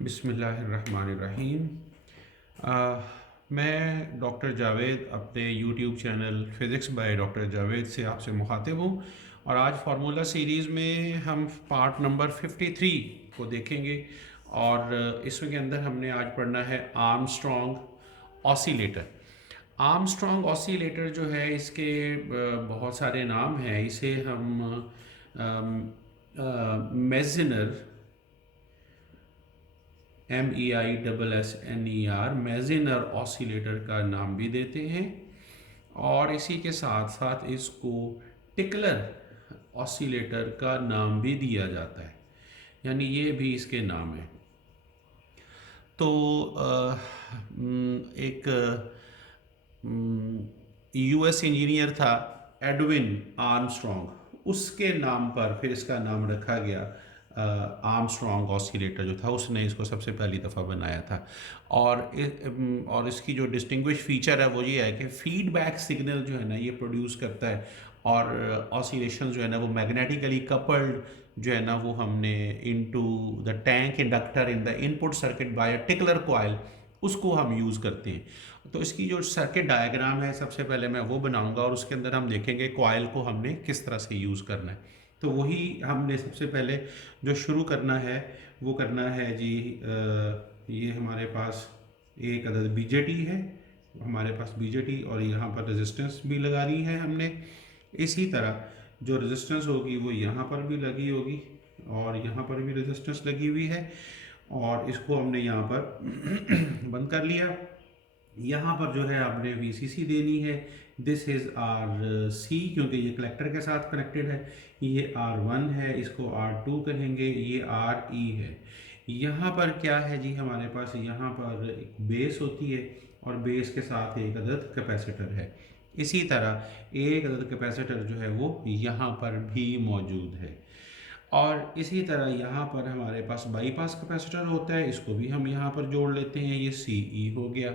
बिस्मिल्लाहिर्रहमानिर्रहीम। मैं डॉक्टर जावेद अपने YouTube channel physics by doctor Javed से आपसे मुखातिब हूँ और आज फार्मूला सीरीज़ में हम पार्ट नंबर 53 को देखेंगे और इसमें के अंदर हमने आज पढ़ना है आर्मस्ट्रॉन्ग ऑसिलेटर। आर्मस्ट्रॉन्ग ऑसिलेटर जो है इसके बहुत सारे नाम हैं। इसे हम मेज़नर MEISSNER मेज़नर ऑसिलेटर का नाम भी देते हैं और इसी के साथ साथ इसको टिकलर ऑसिलेटर का नाम भी दिया जाता है, यानी ये भी इसके नाम है। तो एक US इंजीनियर था एडविन आर्मस्ट्रॉन्ग, उसके नाम पर फिर इसका नाम रखा गया। आर्मस्ट्रॉन्ग ऑसिलेटर जो था उसने इसको सबसे पहली दफ़ा बनाया था और इसकी जो डिस्टिंग्विश फीचर है वो ये है कि फीडबैक सिग्नल जो है ना ये प्रोड्यूस करता है और ऑसिलेशन जो है ना वो मैग्नेटिकली कपल्ड जो है ना वो हमने into the tank inductor in the input circuit by a tickler coil उसको हम यूज़ करते हैं। तो इसकी जो सर्किट डायग्राम है सबसे पहले मैं वो बनाऊंगा और उसके अंदर हम देखेंगे कॉइल को हमने किस तरह से यूज़ करना है। तो वही हमने सबसे पहले जो शुरू करना है वो करना है जी। ये हमारे पास एक अदद बीजेटी है, हमारे पास बीजेटी और यहाँ पर रेजिस्टेंस भी लगा रही है हमने। इसी तरह जो रेजिस्टेंस होगी वो यहाँ पर भी लगी होगी और यहाँ पर भी रेजिस्टेंस लगी हुई है और इसको हमने यहाँ पर बंद कर लिया। यहाँ पर जो है आपने VCC देनी है। दिस इज़ RC क्योंकि ये कलेक्टर के साथ कनेक्टेड है। ये R1 है, इसको R2 कहेंगे, ये RE है। यहाँ पर क्या है जी, हमारे पास यहाँ पर एक बेस होती है और बेस के साथ एक अदद कैपेसिटर है। इसी तरह एक अदद कैपेसिटर जो है वो यहाँ पर भी मौजूद है और इसी तरह यहाँ पर हमारे पास बाईपास कैपेसिटर होता है, इसको भी हम यहाँ पर जोड़ लेते हैं। ये CE हो गया।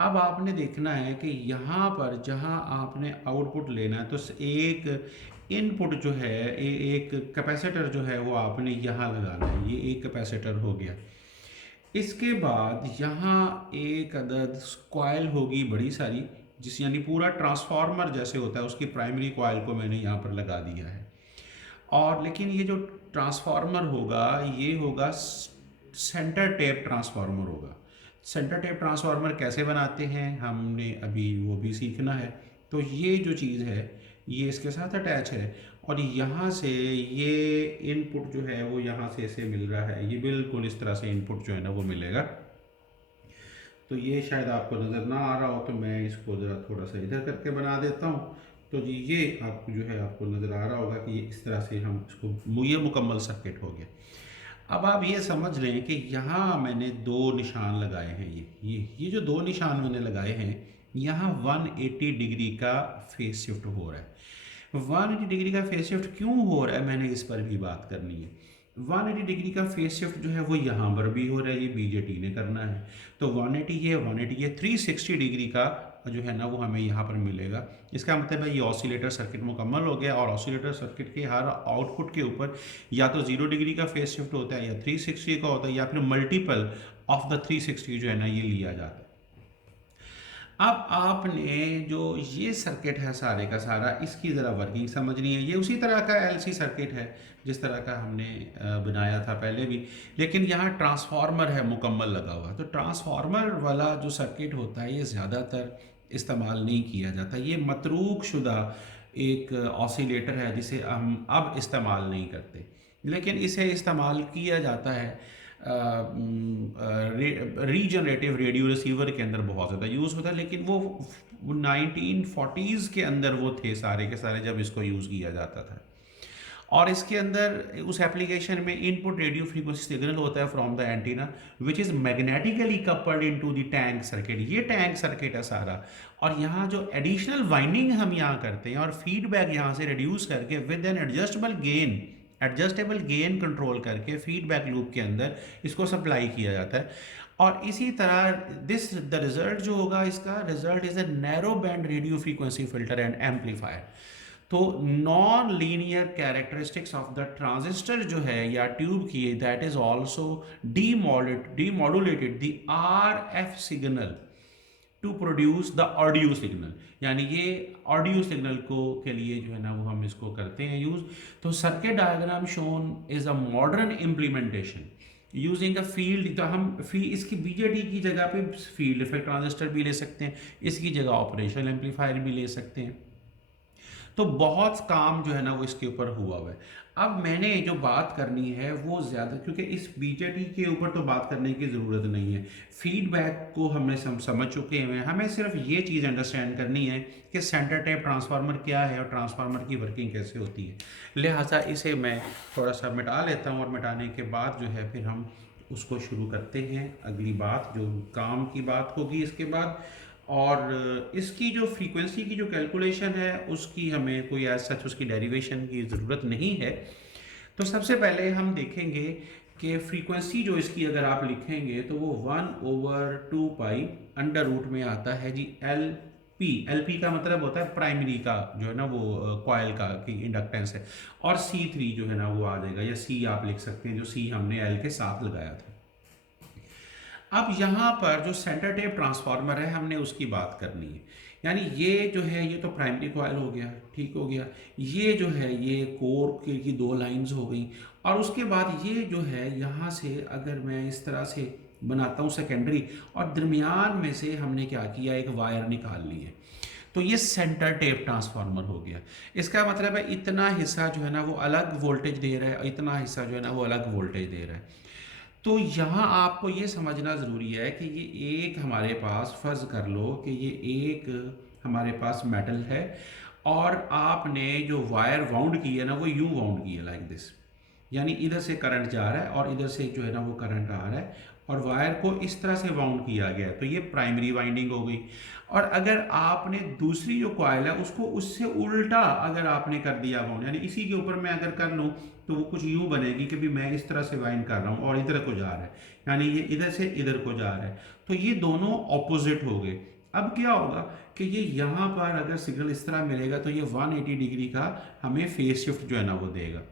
अब आपने देखना है कि यहाँ पर जहाँ आपने आउटपुट लेना है तो एक इनपुट जो है एक कैपेसिटर जो है वो आपने यहाँ लगाना है। ये एक कैपेसिटर हो गया। इसके बाद यहाँ एक अदद कॉइल होगी बड़ी सारी, जिस यानी पूरा ट्रांसफार्मर जैसे होता है उसकी प्राइमरी कॉइल को मैंने यहाँ पर लगा दिया है। और लेकिन ये जो ट्रांसफार्मर होगा ये होगा सेंटर टेप ट्रांसफार्मर होगा। सेंटर टेप ट्रांसफार्मर कैसे बनाते हैं हमने अभी वो भी सीखना है। तो ये जो चीज़ है ये इसके साथ अटैच है और यहाँ से ये इनपुट जो है वो यहाँ से इसे मिल रहा है। ये बिल्कुल इस तरह से इनपुट जो है ना वो मिलेगा। तो ये शायद आपको नज़र ना आ रहा हो तो मैं इसको ज़रा थोड़ा सा इधर करके बना देता हूँ। तो जी ये आपको जो है आपको नज़र आ रहा होगा कि ये इस तरह से हम इसको ये मुकम्मल सर्किट हो गया। अब आप ये समझ लें कि यहाँ मैंने दो निशान लगाए हैं। ये जो दो निशान मैंने लगाए हैं यहाँ 180 डिग्री का फेस शिफ्ट हो रहा है। 180 डिग्री का फेस शिफ्ट क्यों हो रहा है मैंने इस पर भी बात करनी है। 180 डिग्री का फेस शिफ्ट जो है वो यहाँ पर भी हो रहा है, ये बीजेटी ने करना है। तो 180 ये 180 ये 360 डिग्री का जो है ना वो हमें यहाँ पर मिलेगा। इसका मतलब है ये ऑसिलेटर सर्किट मुकम्मल हो गया और ऑसिलेटर सर्किट के हर आउटपुट के ऊपर या तो 0 डिग्री का फेस शिफ्ट होता है या 360 का होता है या फिर मल्टीपल ऑफ द 360 जो है ना ये लिया जाता है। अब आपने जो ये सर्किट है सारे का सारा इसकी ज़रा वर्किंग समझनी है। ये उसी तरह का LC सर्किट है जिस तरह का हमने बनाया था पहले भी, लेकिन यहाँ ट्रांसफार्मर है मुकम्मल लगा हुआ। तो ट्रांसफार्मर वाला जो सर्किट होता है ये ज़्यादातर इस्तेमाल नहीं किया जाता। ये मतरूक शुदा एक ऑसिलेटर है जिसे हम अब इस्तेमाल नहीं करते, लेकिन इसे इस्तेमाल किया जाता है रीजनरेटिव रेडियो रिसीवर के अंदर बहुत ज़्यादा यूज़ होता है। लेकिन वो 1940s के अंदर वो थे सारे के सारे जब इसको यूज़ किया जाता था और इसके अंदर उस एप्लीकेशन में इनपुट रेडियो फ्रीक्वेंसी सिग्नल होता है from the antenna which is magnetically coupled into the tank circuit. ये टैंक सर्किट है सारा और यहाँ जो एडिशनल वाइंडिंग हम यहाँ करते हैं और फीडबैक यहाँ से रिड्यूस करके with an adjustable gain control करके फीडबैक लूप के अंदर इसको सप्लाई किया जाता है। और इसी तरह द रिजल्ट जो होगा इसका result is a narrow band radio frequency filter and amplifier. तो non linear characteristics of the transistor जो है या ट्यूब की, that is also demodulated the R F signal to produce the audio signal. यानी ये ऑडियो सिग्नल को के लिए जो है ना वो हम इसको करते हैं यूज। तो circuit diagram shown is a modern implementation using a field. तो हम इसकी बीजेटी की जगह पे फील्ड इफेक्ट ट्रांजिस्टर भी ले सकते हैं, इसकी जगह ऑपरेशनल एम्पलीफायर भी ले सकते हैं। तो बहुत काम जो है ना वो इसके ऊपर हुआ हुआ है। अब मैंने जो बात करनी है वो ज़्यादा, क्योंकि इस बीजेटी के ऊपर तो बात करने की ज़रूरत नहीं है, फीडबैक को हमने समझ चुके हैं। हमें सिर्फ ये चीज़ अंडरस्टैंड करनी है कि सेंटर टाइप ट्रांसफार्मर क्या है और ट्रांसफार्मर की वर्किंग कैसे होती है। लिहाजा इसे मैं थोड़ा सा मिटा लेता हूँ और मिटाने के बाद जो है फिर हम उसको शुरू करते हैं अगली बात, जो काम की बात होगी इसके बाद। और इसकी जो फ्रीक्वेंसी की जो कैलकुलेशन है उसकी हमें कोई एज सच उसकी डेरिवेशन की ज़रूरत नहीं है। तो सबसे पहले हम देखेंगे कि फ्रीक्वेंसी जो इसकी अगर आप लिखेंगे तो वो 1/2 पाई अंडर रूट में आता है G L P. L P का मतलब होता है प्राइमरी का जो है ना वो कॉयल का की इंडक्टेंस है, और C3 जो है ना वो आ जाएगा, या सी आप लिख सकते हैं, जो सी हमने एल के साथ लगाया था। अब यहाँ पर जो सेंटर टेप ट्रांसफार्मर है हमने उसकी बात करनी है। यानी ये जो है ये तो प्राइमरी कॉइल हो गया, ठीक हो गया। ये जो है ये कोर की दो लाइंस हो गई, और उसके बाद ये जो है यहाँ से अगर मैं इस तरह से बनाता हूँ सेकेंडरी, और दरमियान में से हमने क्या किया, एक वायर निकाल ली है, तो ये सेंटर टेप ट्रांसफार्मर हो गया। इसका मतलब है इतना हिस्सा जो है ना वो अलग वोल्टेज दे रहा है और इतना हिस्सा जो है ना वो अलग वोल्टेज दे रहा है। तो यहाँ आपको ये समझना ज़रूरी है कि ये एक हमारे पास, फ़र्ज़ कर लो कि ये एक हमारे पास मेटल है, और आपने जो वायर वाउंड की है ना वो यूं वाउंड की है, लाइक दिस। यानी इधर से करंट जा रहा है और इधर से जो है ना वो करंट आ रहा है, और वायर को इस तरह से वाउंड किया गया है, तो ये प्राइमरी वाइंडिंग हो गई। और अगर आपने दूसरी जो कॉइल है उसको उससे उल्टा अगर आपने कर दिया वाउंड, यानी इसी के ऊपर मैं अगर कर लूँ तो वो कुछ यूं बनेगी कि भी मैं इस तरह से वाइंड कर रहा हूँ और इधर को जा रहा है, यानी ये इधर से इधर को जा रहा है, तो ये दोनों ऑपोजिट हो गए। अब क्या होगा कि ये यहाँ पर अगर सिग्नल इस तरह मिलेगा तो ये 180 डिग्री का हमें फेस शिफ्ट जो है ना वो देगा।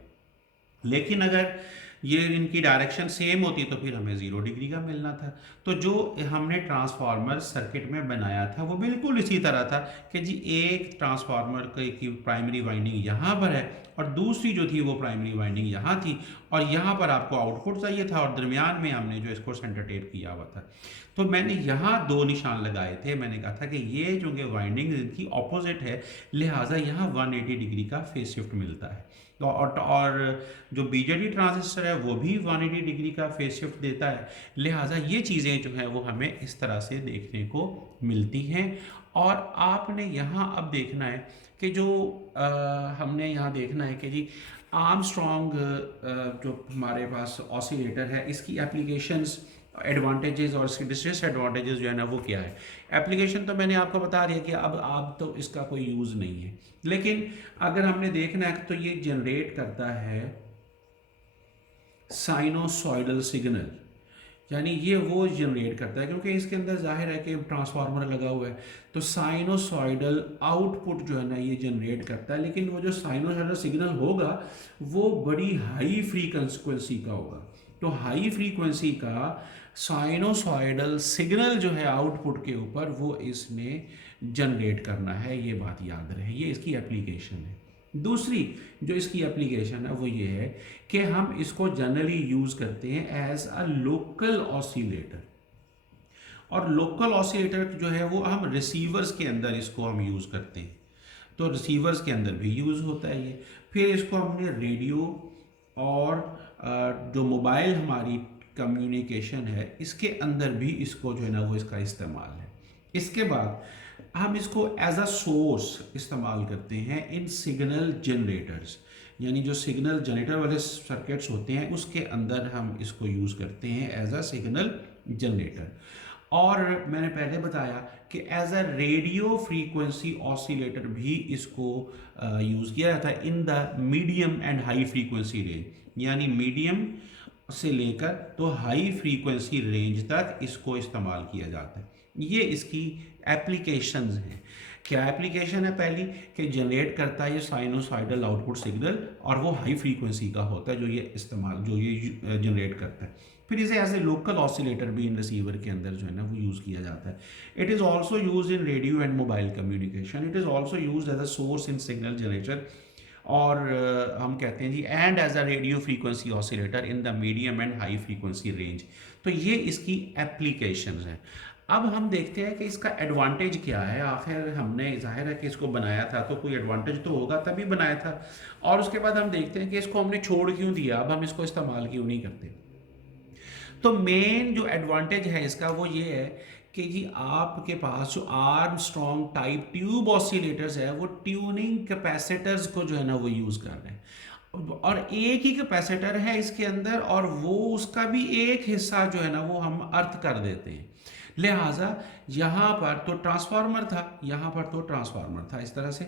लेकिन अगर ये इनकी डायरेक्शन सेम होती तो फिर हमें 0 डिग्री का मिलना था। तो जो हमने ट्रांसफार्मर सर्किट में बनाया था वो बिल्कुल इसी तरह था कि जी एक ट्रांसफार्मर की प्राइमरी वाइंडिंग यहाँ पर है और दूसरी जो थी वो प्राइमरी वाइंडिंग यहाँ थी, और यहाँ पर आपको आउटपुट चाहिए था और दरमियान में हमने जो इसको सेंटर टेप किया हुआ था। तो मैंने यहाँ दो निशान लगाए थे, मैंने कहा था कि ये जो वाइंडिंग इनकी ऑपोजिट है, लिहाजा यहाँ 180 डिग्री का फेस शिफ्ट मिलता है। और जो बीजेटी ट्रांजिस्टर है वो भी 180 डिग्री का फेस शिफ्ट देता है। लिहाजा ये चीज़ें जो हैं वो हमें इस तरह से देखने को मिलती हैं। और आपने यहाँ अब देखना है कि जो हमने यहाँ देखना है कि जी आर्मस्ट्रॉन्ग जो हमारे पास ऑसिलेटर है इसकी एप्लीकेशंस, एडवांटेजेस और इसके डिसएडवांटेजेस जो है ना वो क्या है। एप्लीकेशन तो मैंने आपको बता दिया कि अब आप तो इसका कोई यूज़ नहीं है, लेकिन अगर हमने देखना है तो ये जनरेट करता है साइनोसॉइडल सिग्नल, यानी ये वो जनरेट करता है क्योंकि इसके अंदर जाहिर है कि ट्रांसफार्मर लगा हुआ है, तो साइनोसॉइडल आउटपुट जो है ना ये जनरेट करता है। लेकिन वो जो साइनोसॉइडल सिग्नल होगा वो बड़ी हाई फ्रीक्वेंसी का होगा। तो हाई फ्रीक्वेंसी का साइनोसॉइडल सिग्नल जो है आउटपुट के ऊपर वो इसने जनरेट करना है, ये बात याद रहे, ये इसकी एप्लीकेशन है। दूसरी जो इसकी एप्लीकेशन है वो ये है कि हम इसको जनरली यूज़ करते हैं एज अ लोकल ऑसिलेटर, और लोकल ऑसिलेटर जो है वो हम रिसीवर्स के अंदर इसको हम यूज़ करते हैं, तो रिसीवर्स के अंदर भी यूज़ होता है ये। फिर इसको हमने रेडियो और जो मोबाइल हमारी कम्युनिकेशन है इसके अंदर भी इसको जो है ना वो इसका इस्तेमाल है। इसके बाद हम इसको एज अ सोर्स इस्तेमाल करते हैं इन सिग्नल जनरेटर्स, यानी जो सिग्नल जनरेटर वाले सर्किट्स होते हैं उसके अंदर हम इसको यूज़ करते हैं एज अ सिग्नल जनरेटर। और मैंने पहले बताया कि as a radio frequency oscillator भी इसको यूज़ किया जाता है in the medium and high frequency range, यानी मीडियम से लेकर तो हाई फ्रीक्वेंसी रेंज तक इसको इस्तेमाल किया जाता है। ये इसकी एप्लीकेशंस हैं। क्या एप्लीकेशन है पहली कि जनरेट करता है ये साइनोसाइडल आउटपुट सिग्नल, और वो हाई फ्रीक्वेंसी का होता है जो ये जनरेट करता है। फिर इसे एज ए लोकल ऑसिलेटर भी इन रिसीवर के अंदर जो है ना वो यूज़ किया जाता है। It is also use in radio and mobile communication. It is also use as a source in signal generator, और हम कहते हैं जी and as a radio frequency oscillator in the medium and high frequency range. तो ये इसकी applications हैं। अब हम देखते हैं कि इसका एडवांटेज क्या है। आखिर हमने जाहिर है कि इसको बनाया था तो कोई एडवांटेज तो होगा तभी बनाया था, और उसके बाद हम देखते हैं कि इसको हमने छोड़ क्यों दिया, अब हम इसको इस्तेमाल क्यों नहीं करते। तो मेन जो एडवांटेज है इसका वो ये है कि जी आपके पास जो आर्मस्ट्रॉन्ग टाइप ट्यूब ऑसिलेटर्स है वो ट्यूनिंग कैपेसिटर्स को जो है ना वो यूज़ कर रहे हैं, और एक ही कैपेसिटर है इसके अंदर, और वो उसका भी एक हिस्सा जो है ना वो हम अर्थ कर देते हैं। लिहाजा यहाँ पर तो ट्रांसफार्मर था, यहाँ पर तो ट्रांसफार्मर था इस तरह से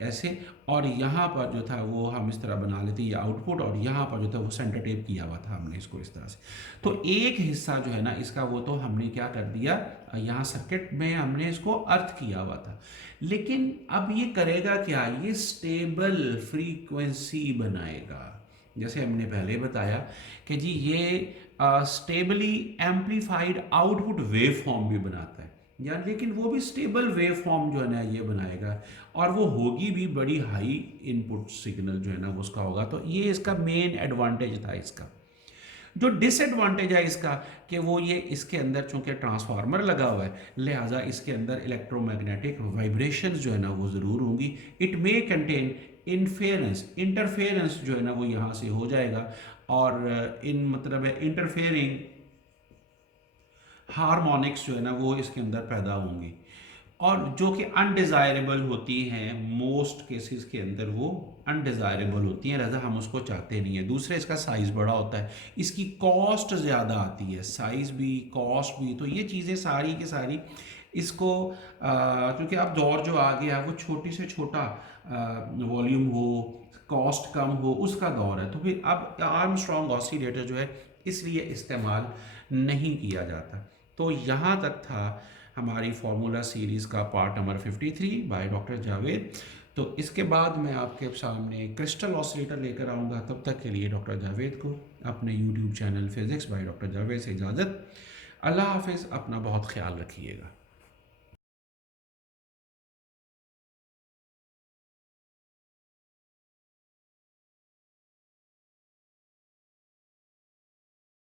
ऐसे, और यहाँ पर जो था वो हम इस तरह बना लेते ये आउटपुट, और यहाँ पर जो था वो सेंटर टेप किया हुआ था हमने इसको इस तरह से। तो एक हिस्सा जो है ना इसका वो तो हमने क्या कर दिया, यहाँ सर्किट में हमने इसको अर्थ किया हुआ था। लेकिन अब ये करेगा क्या, ये स्टेबल फ्रीक्वेंसी बनाएगा। जैसे हमने पहले बताया कि जी ये stably amplified output wave form भी बनाता है, या लेकिन वो भी स्टेबल वेव फॉर्म जो है ना ये बनाएगा, और वो होगी भी बड़ी हाई इनपुट सिग्नल जो है ना वो उसका होगा। तो ये इसका मेन एडवांटेज था इसका। जो डिसएडवांटेज है इसका कि वो ये इसके अंदर चूंकि ट्रांसफार्मर लगा हुआ है, लिहाजा इसके अंदर इलेक्ट्रोमैग्नेटिक वाइब्रेशंस जो है ना वो ज़रूर होंगी। इट मे कंटेन इंटरफेरेंस जो है ना वो यहाँ से हो जाएगा, और इन मतलब है इंटरफेयरिंग हार्मोनिक्स जो है ना वो इसके अंदर पैदा होंगी, और जो कि अनडिज़ायरेबल होती हैं। मोस्ट केसेस के अंदर वो अनडिज़ायरेबल होती हैं, लिहाजा हम उसको चाहते नहीं है। दूसरे इसका साइज़ बड़ा होता है, इसकी कॉस्ट ज़्यादा आती है, साइज़ भी कॉस्ट भी। तो ये चीज़ें सारी की सारी इसको क्योंकि अब दौर जो आ गया वो छोटी से छोटा वॉल्यूम हो, कॉस्ट कम हो, उसका दौर है। तो फिर अब आर्मस्ट्रॉन्ग ऑसिलेटर जो है इसलिए इस्तेमाल नहीं किया जाता। तो यहाँ तक था हमारी फार्मूला सीरीज़ का part number 53 by doctor Javed. तो इसके बाद मैं आपके सामने क्रिस्टल ऑसिलेटर लेकर आऊँगा। तब तक के लिए डॉक्टर जावेद को अपने YouTube channel physics by doctor Javed से इजाज़त। अल्लाह हाफिज़, अपना बहुत ख्याल रखिएगा।